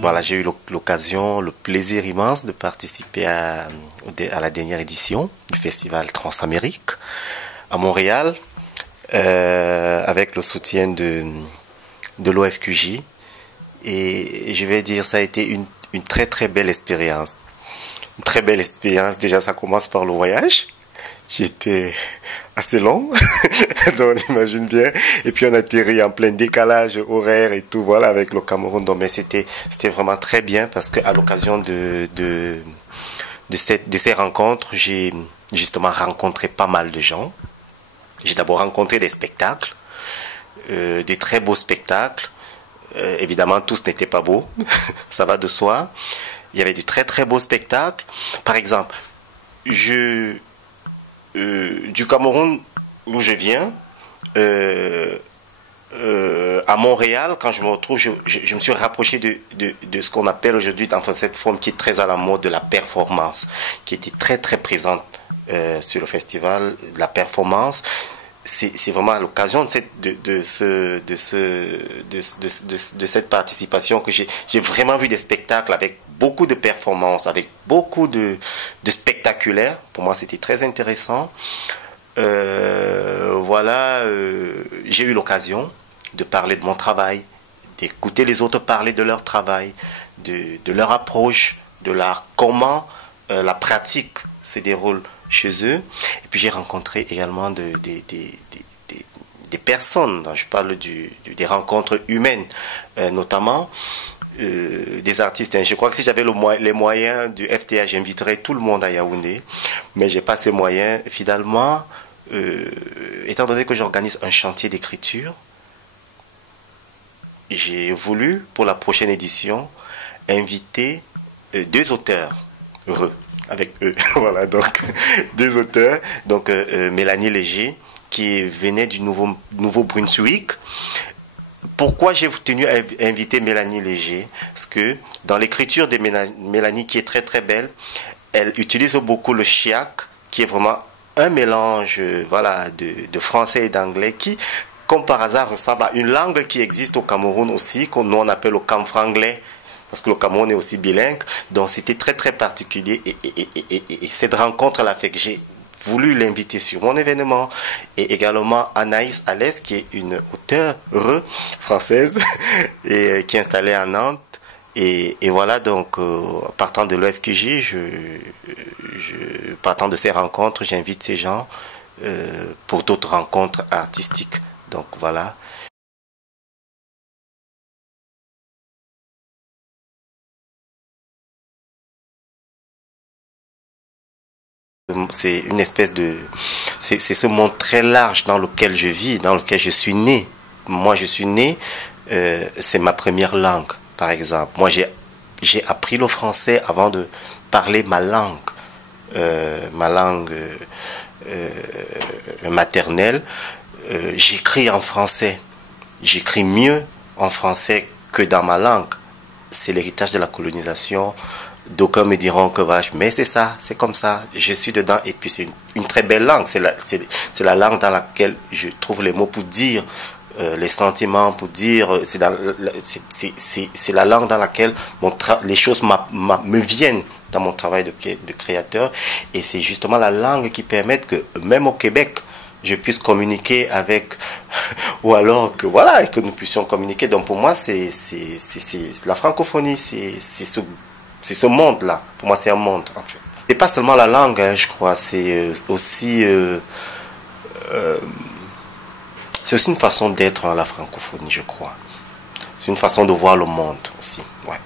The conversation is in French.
Voilà, j'ai eu l'occasion, le plaisir immense de participer à la dernière édition du festival Transamérique à Montréal, avec le soutien de l'OFQJ. Et je vais dire, ça a été une très très belle expérience. Une très belle expérience. Déjà, ça commence par le voyage, qui était assez long, donc on imagine bien. Et puis on atterrit en plein décalage horaire et tout, voilà, avec le Cameroun. Donc, mais c'était vraiment très bien parce que à l'occasion de ces rencontres, j'ai justement rencontré pas mal de gens. J'ai d'abord rencontré des spectacles, des très beaux spectacles. Évidemment, tous n'étaient pas beaux, ça va de soi. Il y avait de très très beaux spectacles. Par exemple, du Cameroun où je viens, à Montréal, quand je me retrouve, je me suis rapproché de ce qu'on appelle aujourd'hui, enfin cette forme qui est très à la mode de la performance, qui était très très présente sur le festival de la performance. C'est vraiment à l'occasion de cette participation que j'ai vraiment vu des spectacles avec beaucoup de performances, avec beaucoup de spectaculaires. Pour moi, c'était très intéressant. Voilà, j'ai eu l'occasion de parler de mon travail, d'écouter les autres parler de leur travail, de leur approche, de l'art, comment la pratique se déroule chez eux. Et puis j'ai rencontré également des personnes, je parle des rencontres humaines, notamment des artistes. Je crois que si j'avais les moyens du FTA, j'inviterais tout le monde à Yaoundé, mais j'ai pas ces moyens. Finalement, étant donné que j'organise un chantier d'écriture, j'ai voulu, pour la prochaine édition, inviter deux auteurs heureux. Avec eux, voilà, donc deux auteurs, donc Mélanie Léger qui venait du Nouveau-Brunswick. Pourquoi j'ai tenu à inviter Mélanie Léger? Parce que dans l'écriture de Mélanie, qui est très très belle, elle utilise beaucoup le chiac, qui est vraiment un mélange voilà, de français et d'anglais, qui, comme par hasard, ressemble à une langue qui existe au Cameroun aussi, qu'on nous on appelle le camfranglais. Parce que le Cameroun est aussi bilingue, donc c'était très très particulier et cette rencontre-là fait que j'ai voulu l'inviter sur mon événement. Et également Anaïs Alès, qui est une auteure française et qui est installée à Nantes. Et voilà, donc partant de l'OFQJ, partant de ces rencontres, j'invite ces gens pour d'autres rencontres artistiques. Donc voilà. C'est une espèce de... C'est ce monde très large dans lequel je vis, dans lequel je suis né. Moi, je suis né, c'est ma première langue, par exemple. Moi, j'ai appris le français avant de parler ma langue maternelle. J'écris en français. J'écris mieux en français que dans ma langue. C'est l'héritage de la colonisation. D'aucuns me diront que voilà, mais c'est ça, c'est comme ça, je suis dedans. Et puis c'est une très belle langue, c'est la langue dans laquelle je trouve les mots pour dire les sentiments, pour dire, c'est la langue dans laquelle les choses me viennent dans mon travail de créateur. Et c'est justement la langue qui permet que même au Québec, je puisse communiquer avec, ou alors que voilà, que nous puissions communiquer. Donc pour moi, c'est la francophonie, c'est ce monde-là. Pour moi, c'est un monde, en fait. C'est pas seulement la langue, hein, je crois. C'est aussi une façon d'être à la francophonie, je crois. C'est une façon de voir le monde aussi. Ouais.